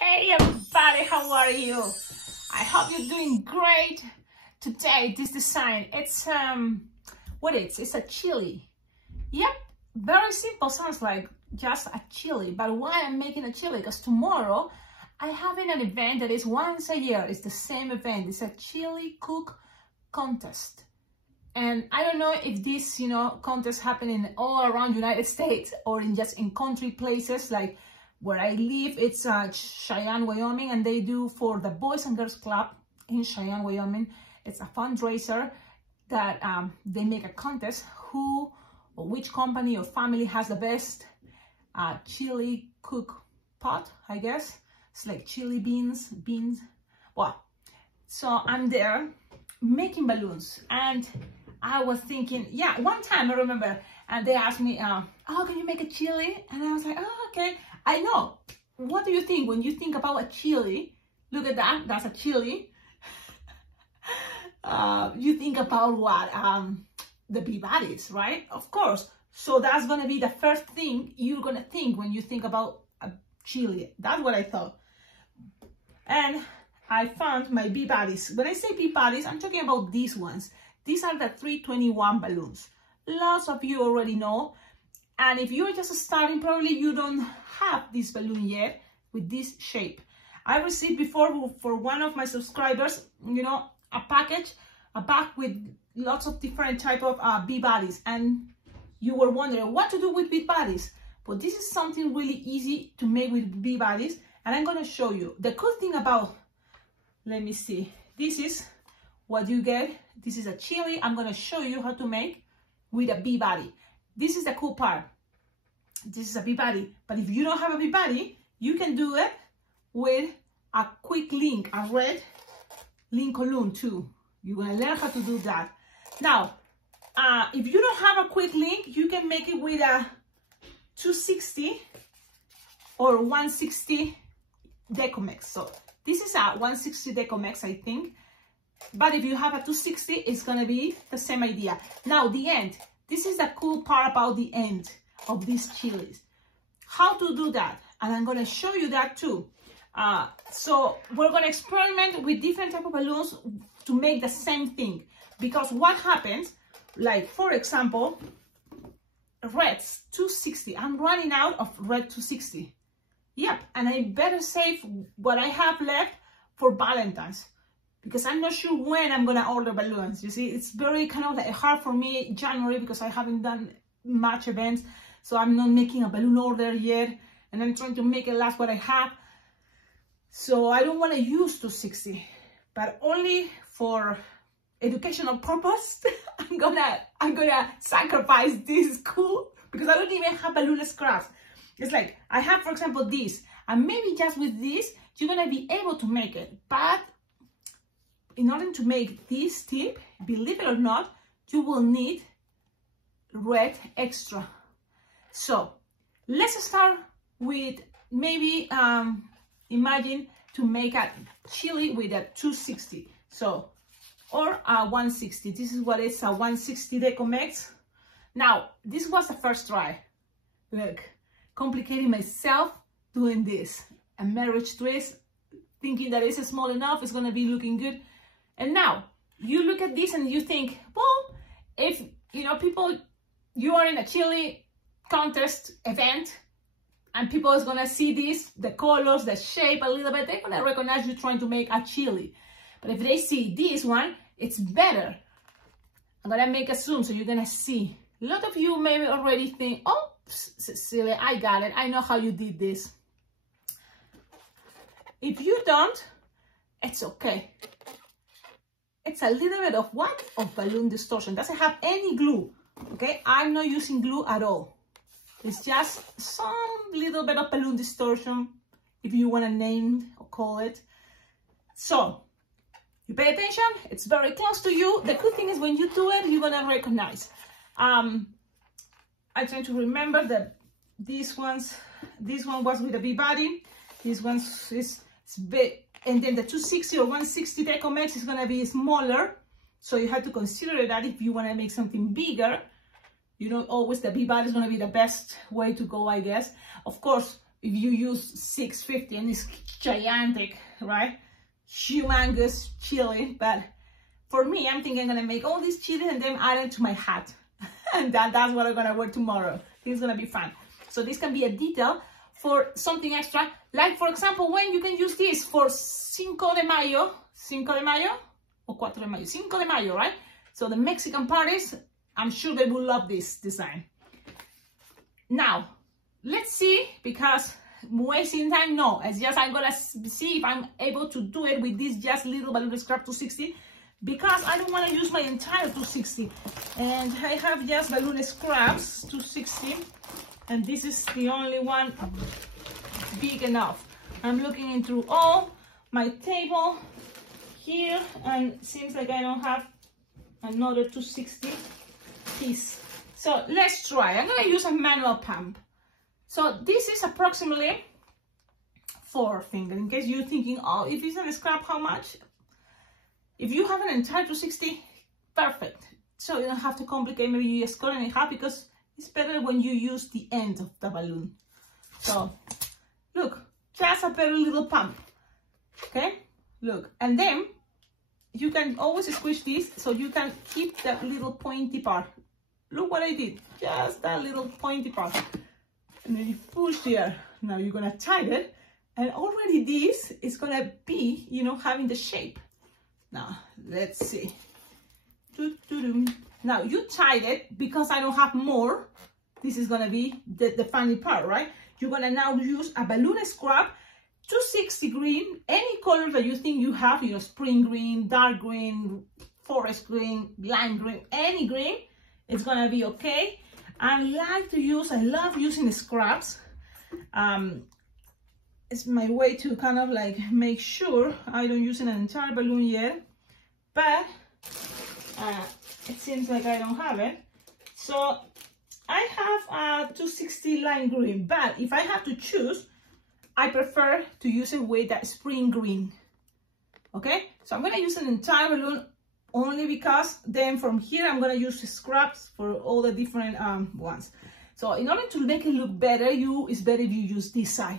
Hey everybody, how are you? I hope you're doing great. Today, this design, it's it's a chili. Yep, very simple, sounds like just a chili. But why I'm making a chili? Because tomorrow I having an event that is once a year. It's the same event. It's a chili cook contest. And I don't know if this, contest happening all around United States or just in country places like where I live. It's Cheyenne, Wyoming, and they do for the Boys and Girls Club in Cheyenne, Wyoming. It's a fundraiser that they make a contest who or which company or family has the best chili cook pot, I guess. It's like chili beans. Well, so I'm there making balloons, and I was thinking, yeah, one time I remember, and they asked me, oh, can you make a chili? And I was like, oh, okay. I know. What do you think when you think about a chili? Look at that. That's a chili. You think about what? The bee buddies, right? Of course. So that's going to be the first thing you're going to think when you think about a chili. That's what I thought. And I found my bee buddies. When I say bee buddies, I'm talking about these ones. These are the 321 balloons. Lots of you already know. And if you're just starting, probably you don't have this balloon yet with this shape. I received before for one of my subscribers, a bag with lots of different type of bee buddies. And you were wondering what to do with bee buddies. But this is something really easy to make with bee buddies. And I'm going to show you. The cool thing about, let me see, this is what you get. This is a chili. I'm going to show you how to make with a bee buddy. This is the cool part. This is a bee buddy. But if you don't have a bee buddy, you can do it with a quick link, a red link balloon too. You're going to learn how to do that. Now, if you don't have a quick link, you can make it with a 260 or 160 Decomex. So this is a 160 Decomex, I think. But if you have a 260, it's going to be the same idea. Now, the end. This is the cool part about the end of these chilies. How to do that. And I'm going to show you that too. So we're going to experiment with different type of balloons to make the same thing. Because what happens, like for example, reds 260. I'm running out of red 260. Yep. And I better save what I have left for Valentine's. Because I'm not sure when I'm going to order balloons. You see, it's very kind of like hard for me January because I haven't done much events. So I'm not making a balloon order yet. And I'm trying to make it last what I have. So I don't want to use 260. But only for educational purpose, I'm gonna sacrifice this cool. Because I don't even have balloon scraps. It's like, I have, for example, this. And maybe just with this, you're going to be able to make it. But in order to make this tip, believe it or not, you will need red extra. So let's start with maybe imagine to make a chili with a 260. So, or a 160. This is what it's a 160 Decomex. Now, this was the first try. Look, complicating myself doing this. A marriage twist, thinking that it's small enough, it's going to be looking good. And now you look at this and you think, well, if you are in a chili contest event and people is gonna see this, the colors, the shape a little bit, they're gonna recognize you trying to make a chili. But if they see this one, it's better. I'm gonna make a zoom so you're gonna see. A lot of you maybe already think, oh, Cecilia, I got it. I know how you did this. If you don't, it's okay. It's a little bit of what? Of balloon distortion. Doesn't have any glue, okay? I'm not using glue at all. It's just some little bit of balloon distortion, if you want to name or call it. So, you pay attention. It's very close to you. The good thing is when you do it, you're going to recognize. I'm trying to remember that this one was with a bee buddy. This one is big. And then the 260 or 160 Decomex is going to be smaller. So you have to consider that if you want to make something bigger. Always the bee buddy is going to be the best way to go, I guess. Of course, if you use 650 and it's gigantic, right? Humongous chili. But for me, I'm thinking I'm gonna make all these chili and then add it to my hat. And that's what I'm gonna wear tomorrow. I think it's gonna be fun. So this can be a detail for something extra. Like for example, when you can use this for Cinco de Mayo or 4 de Mayo, Cinco de Mayo, right? So the Mexican parties, I'm sure they will love this design. Now, let's see, because wasting time, no, it's just I'm gonna see if I'm able to do it with this just little balloon scrap 260, because I don't want to use my entire 260, and I have just balloon scraps 260, and this is the only one big enough. I'm looking into all my table here, and it seems like I don't have another 260 piece. So let's try. I'm gonna use a manual pump. So this is approximately 4 fingers, in case you're thinking, oh, if it's a scrap, how much? If you have an entire 260, perfect. So you don't have to complicate, maybe you just cut it in half, because it's better when you use the end of the balloon. So look, just a very little pump, okay? Look, and then you can always squish this so you can keep that little pointy part. Look what I did, just that little pointy part. And then you push there. Now you're gonna tighten it, and already this is gonna be, you know, having the shape. Now let's see. Now you tied it, because I don't have more. This is gonna be the funny part, right? You're gonna now use a balloon scrap 260 green, any color that you think you have, you know, spring green, dark green, forest green, lime green, any green, it's gonna be okay. I love using scraps. It's my way to kind of like make sure I don't use an entire balloon yet, but it seems like I don't have it. So I have 260 lime green, but if I have to choose, I prefer to use it with that spring green. Okay, so I'm gonna use an entire balloon only because then from here I'm gonna use scraps for all the different ones. So in order to make it look better, it's better if you use this side,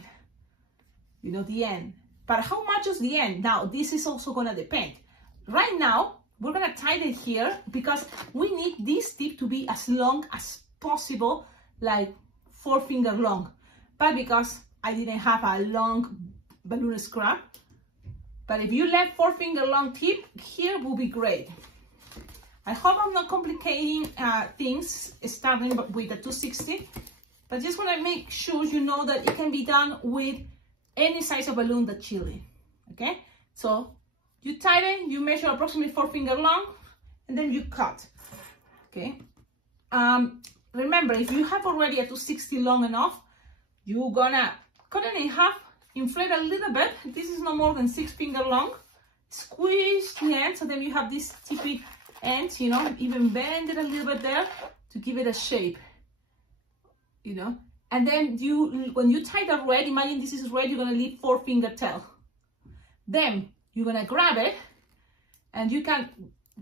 you know, the end. But how much is the end? Now this is also gonna depend. Right now we're gonna tie it here because we need this tip to be as long as possible, like 4 finger long. But because I didn't have a long balloon scrap, but if you left 4 finger long tip here, will be great. I hope I'm not complicating things starting with the 260, but just want to make sure you know that it can be done with any size of balloon that chili. Okay, so you tighten, you measure approximately 4 finger long, and then you cut. Okay, remember, if you have already a 260 long enough, you're gonna cut it in half, inflate a little bit. This is no more than 6 finger long. Squeeze the end, so then you have this tippy end, you know, even bend it a little bit there to give it a shape, you know. And then when you tie the red, imagine this is red, you're gonna leave 4 finger tail. Then you're gonna grab it, and you can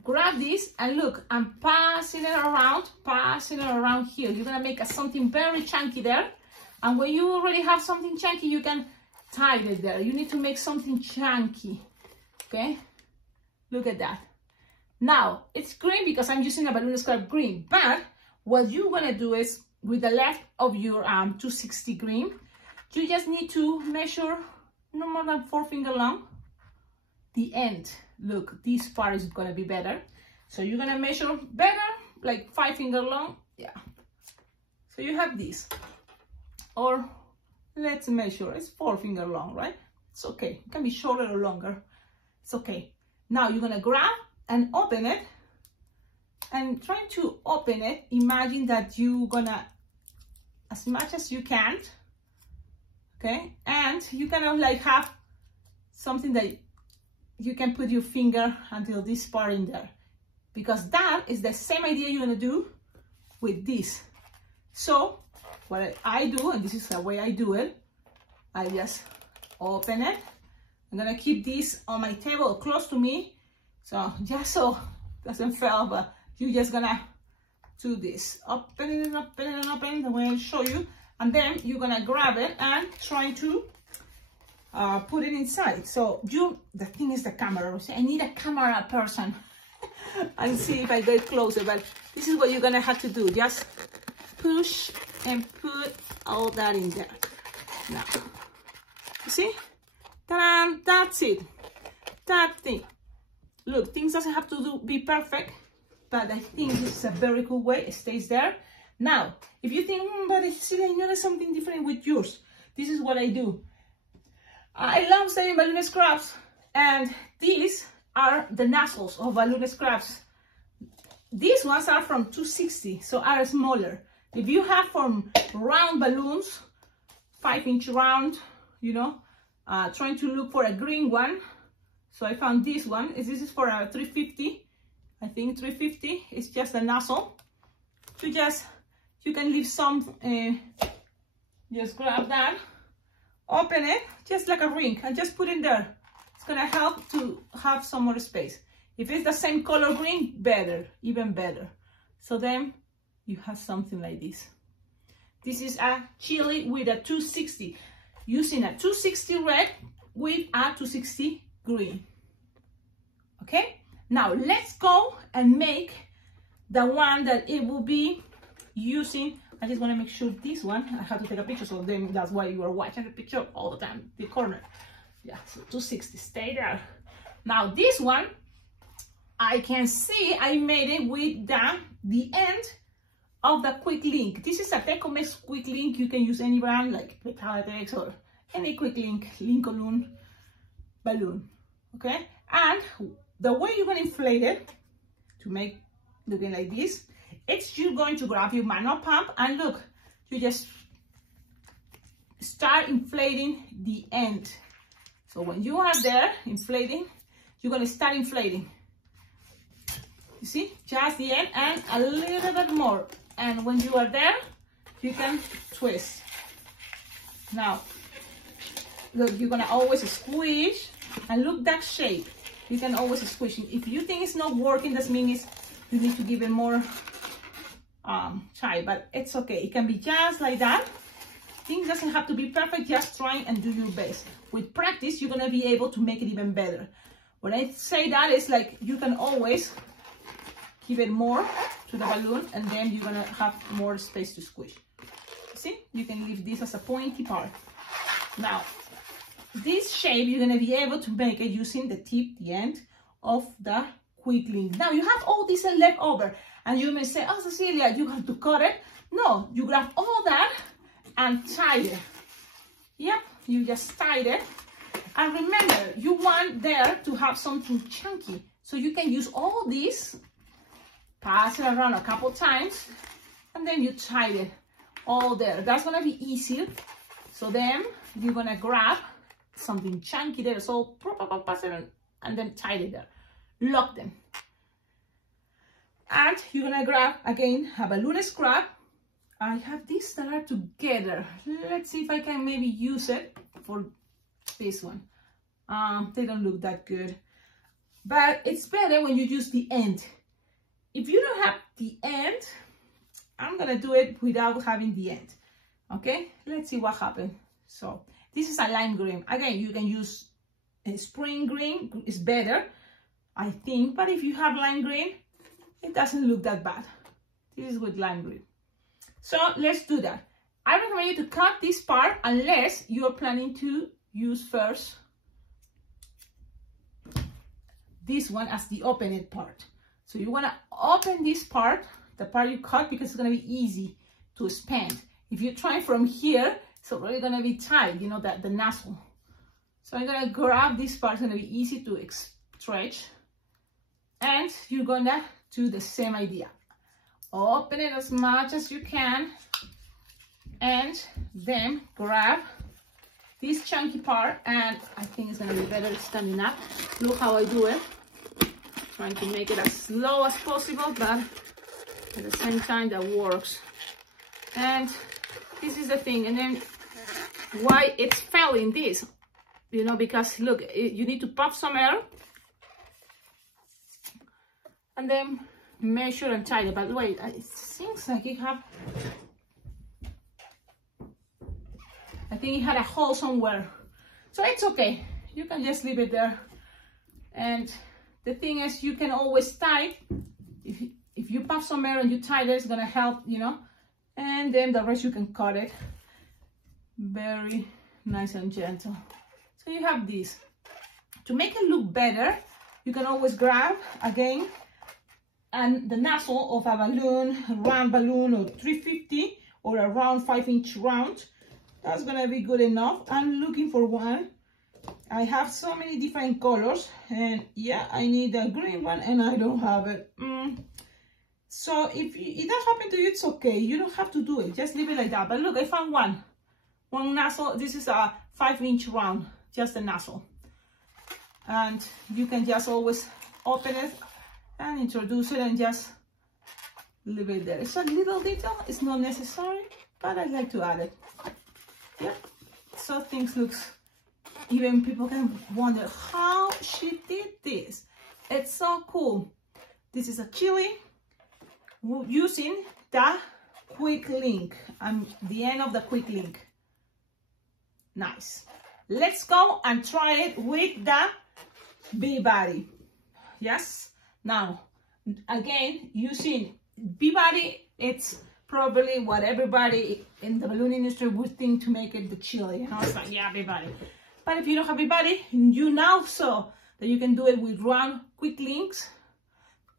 grab this, and look, I'm passing it around here. You're gonna make something very chunky there. And when you already have something chunky, you can tie it there. You need to make something chunky, okay? Look at that. Now, it's green because I'm using a balloon scrap green, but what you're gonna do is, with the left of your 260 green, you just need to measure no more than 4 finger long, the end. Look, this part is gonna be better. So you're gonna measure better, like 5 finger long, yeah. So you have this. Or let's measure, it's 4 finger long, right? It's okay, it can be shorter or longer, it's okay. Now you're gonna grab and open it, and trying to open it, imagine that you're gonna, as much as you can, okay? And you kind of like have something that you can put your finger until this part in there, because that is the same idea you're gonna do with this. So what I do, and this is the way I do it, I just open it. I'm gonna keep this on my table close to me, so just so it doesn't fall, but you're just gonna do this, open it and open it and open it, the way I'll show you. and then you're gonna grab it and try to put it inside. So the thing is the camera. I need a camera person and see if I get closer, but this is what you're gonna have to do. Just push and put all that in there. Now, you see? Ta-da! That's it. That thing. Look, things doesn't have to be perfect, but I think this is a very cool way. It stays there. Now, if you think, but Cecilia, you know there's something different with yours, this is what I do. I love saving balloon scraps, and these are the nozzles of balloon scraps. These ones are from 260, so are smaller. If you have from round balloons, 5-inch round, you know, trying to look for a green one. So I found this one. This is for a 350. I think 350. It's just a nozzle. You can leave some, just grab that, open it, just like a ring, and just put it there. It's gonna help to have some more space. If it's the same color green, better, even better. So then you have something like this. This is a chili with a 260, using a 260 red with a 260 green. Okay, now let's go and make the one that it will be using. I just want to make sure this one, I have to take a picture, so then that's why you are watching the picture all the time, the corner. Yeah, so 260, stay there. Now this one, I can see I made it with the end of the quick link. This is a Tecomex quick link. You can use any brand like Petaletex or any quick link, Lincoln balloon. Okay, and the way you're going to inflate it to make looking like this, it's you're going to grab your manual pump and look, you just start inflating the end. So when you are there inflating, you're going to start inflating. You see, just the end and a little bit more. And when you are there, you can twist. Now, look, you're gonna always squish, and look that shape. You can always squish it. If you think it's not working, that means you need to give it more try, but it's okay. It can be just like that. Things doesn't have to be perfect, just try and do your best. With practice, you're gonna be able to make it even better. When I say that, it's like you can always give it more to the balloon, and then you're gonna have more space to squish. See, you can leave this as a pointy part. Now, this shape, you're gonna be able to make it using the tip, the end of the quick link. Now, you have all this left over, and you may say, oh, Cecilia, you have to cut it. No, you grab all that and tie it. Yep, you just tie it. And remember, you want there to have something chunky. So you can use all this, pass it around a couple times, and then you tie it all there. That's gonna be easier. So then you're gonna grab something chunky there. So pass it and then tie it there. Lock them. And you're gonna grab again a balloon scrap. I have these that are together. Let's see if I can maybe use it for this one. They don't look that good, but it's better when you use the end. If you don't have the end, I'm gonna do it without having the end. Okay, let's see what happens. So this is a lime green. Again, you can use a spring green, it's better, I think, but if you have lime green, it doesn't look that bad. This is with lime green. So let's do that. I recommend you to cut this part unless you're planning to use first this one as the opened part. So you want to open this part, the part you cut, because it's going to be easy to expand. If you try from here, it's already going to be tight, you know, that the nozzle. So I'm going to grab this part, it's going to be easy to stretch. And you're going to do the same idea. Open it as much as you can. And then grab this chunky part, and I think it's going to be better standing up. Look how I do it. Trying to make it as slow as possible, but at the same time that works. And this is the thing. And then why it's failing this, you know, because look, you need to pop some air and then measure and tie it. But wait, it seems like you have think it had a hole somewhere. So it's okay. You can just leave it there. And the thing is, you can always tie. If you puff some air and you tie it, it's gonna help, you know. And then the rest you can cut it. Very nice and gentle. So you have this. To make it look better, you can always grab again and the nozzle of a balloon, a round balloon or 350 or a round 5-inch round. That's gonna be good enough. I'm looking for one. I have so many different colors, and yeah, I need a green one and I don't have it. So if it does happen to you, it's okay. You don't have to do it. Just leave it like that. But look, I found one nozzle. This is a 5-inch round, just a nozzle. And you can just always open it and introduce it and just leave it there. It's a little detail. It's not necessary, but I like to add it. Yeah. So things looks, even people can wonder how she did this. It's so cool. This is a chili using the quick link and the end of the quick link. Nice. Let's go and try it with the bee body. Yes. Now, again, using bee body, it's probably what everybody in the balloon industry would think to make it the chili. You know, it's like, yeah, bee body. But if you don't have bee body, you now saw that you can do it with round quick links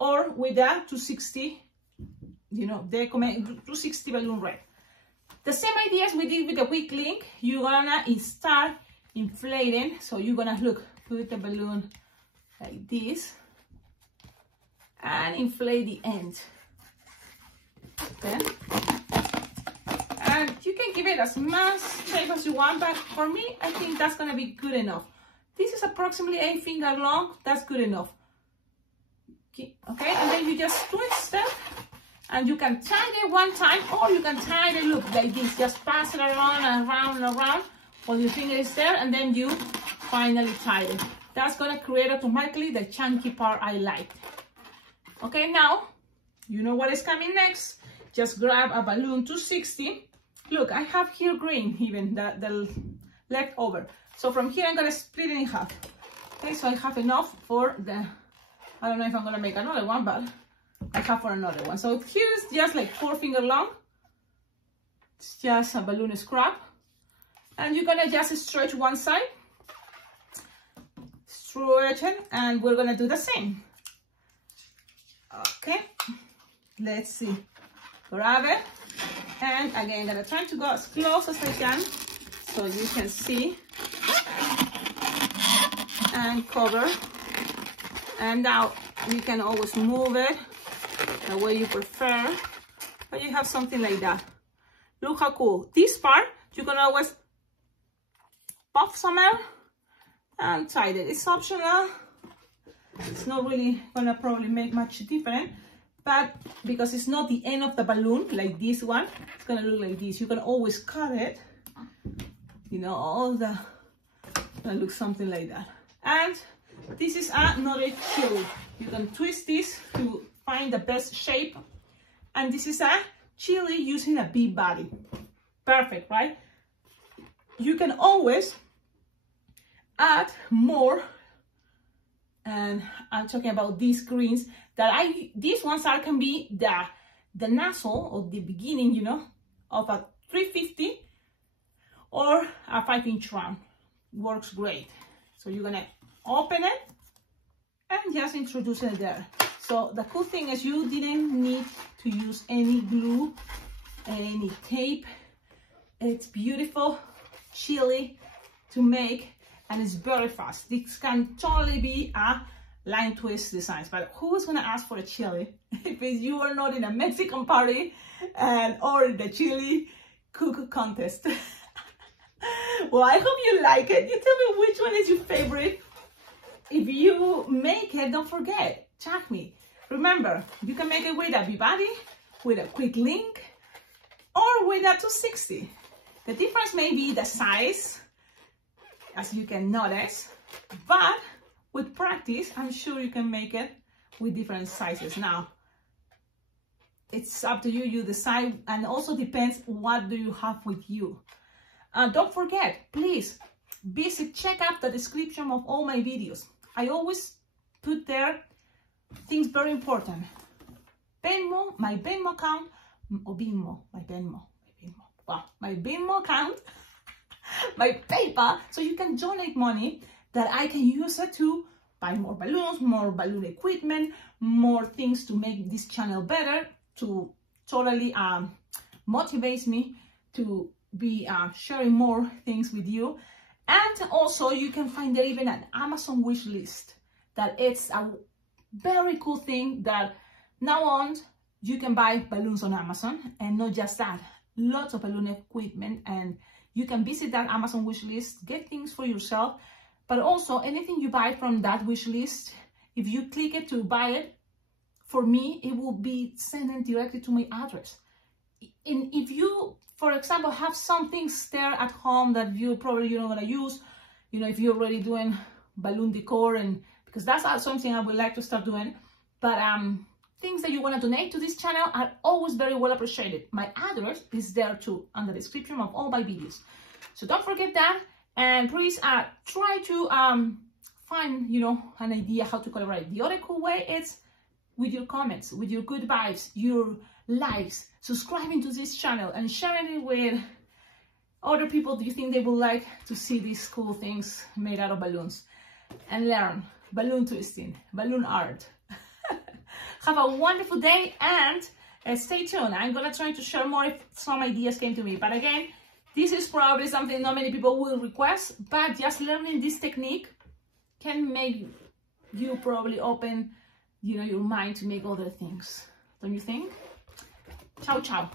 or with a 260, you know, the 260 balloon red. The same ideas we did with the quick link. You're gonna start inflating. So you're gonna put the balloon like this and inflate the end. Okay. And you can give it as much shape as you want, but for me, I think that's gonna be good enough. This is approximately 8 finger long. That's good enough. Okay, and then you just twist it, and you can tie it one time, or you can tie it, look, like this. Just pass it around and around and around while your finger is there, and then you finally tie it. That's gonna create automatically the chunky part I like. Okay, now, you know what is coming next. Just grab a balloon 260. Look, I have here green, even the leftover. So from here, I'm gonna split it in half. Okay, so I have enough for the, I don't know if I'm gonna make another one, but I have for another one. So here is just like 4 finger long. It's just a balloon scrap. And you're gonna just stretch one side. Stretch it, and we're gonna do the same. Okay, let's see. Grab it. And again, I'm gonna try to go as close as I can so you can see. And cover. And now you can always move it the way you prefer, but you have something like that. Look how cool. This part, you can always puff some air and tie it. It's optional. It's not really gonna probably make much difference, but because it's not the end of the balloon like this one, it's gonna look like this. You can always cut it, you know, it's gonna look something like that. And this is another chili. You can twist this to find the best shape. And this is a chili using a bee body. Perfect, right? You can always add more. And I'm talking about these greens that these ones can be the nozzle or the beginning, you know, of a 350 or a 5-inch round. Works great. So you're gonna open it and just introduce it there. So the cool thing is you didn't need to use any glue, any tape. It's beautiful chili to make, and it's very fast. This can totally be a line twist design, but who is gonna ask for a chili if you are not in a Mexican party or the chili cook contest? Well, I hope you like it. You tell me which one is your favorite. If you make it, don't forget, tag me. Remember, you can make it with a bee body, with a quick link, or with a 260. The difference may be the size, as you can notice, but with practice, I'm sure you can make it with different sizes. Now, it's up to you, you decide, and also depends what do you have with you. Don't forget, please check out the description of all my videos. I always put there things very important. Venmo, my Venmo account, or Venmo, my Venmo account, my PayPal, so you can donate money that I can use it to buy more balloons, more balloon equipment, more things to make this channel better, to totally motivates me to be sharing more things with you. And also you can find there even an Amazon wish list, that it's a very cool thing that now on you can buy balloons on Amazon, and not just that, lots of balloon equipment, and you can visit that Amazon wish list, get things for yourself, but also anything you buy from that wish list, if you click it to buy it, for me, it will be sent directly to my address. And if you, for example, have some things there at home that you're not gonna use, you know, if you're already doing balloon decor, and because that's something I would like to start doing, but things that you want to donate to this channel are always very well appreciated. My address is there too, on the description of all my videos. So don't forget that, and please try to find, you know, an idea how to collaborate. The other cool way is with your comments, with your good vibes, your likes, subscribing to this channel and sharing it with other people. Do you think they would like to see these cool things made out of balloons and learn balloon twisting, balloon art? Have a wonderful day, and stay tuned. I'm gonna try to share more if some ideas came to me. But again, this is probably something not many people will request, but just learning this technique can make you probably open, you know, your mind to make other things. Don't you think? Ciao, ciao.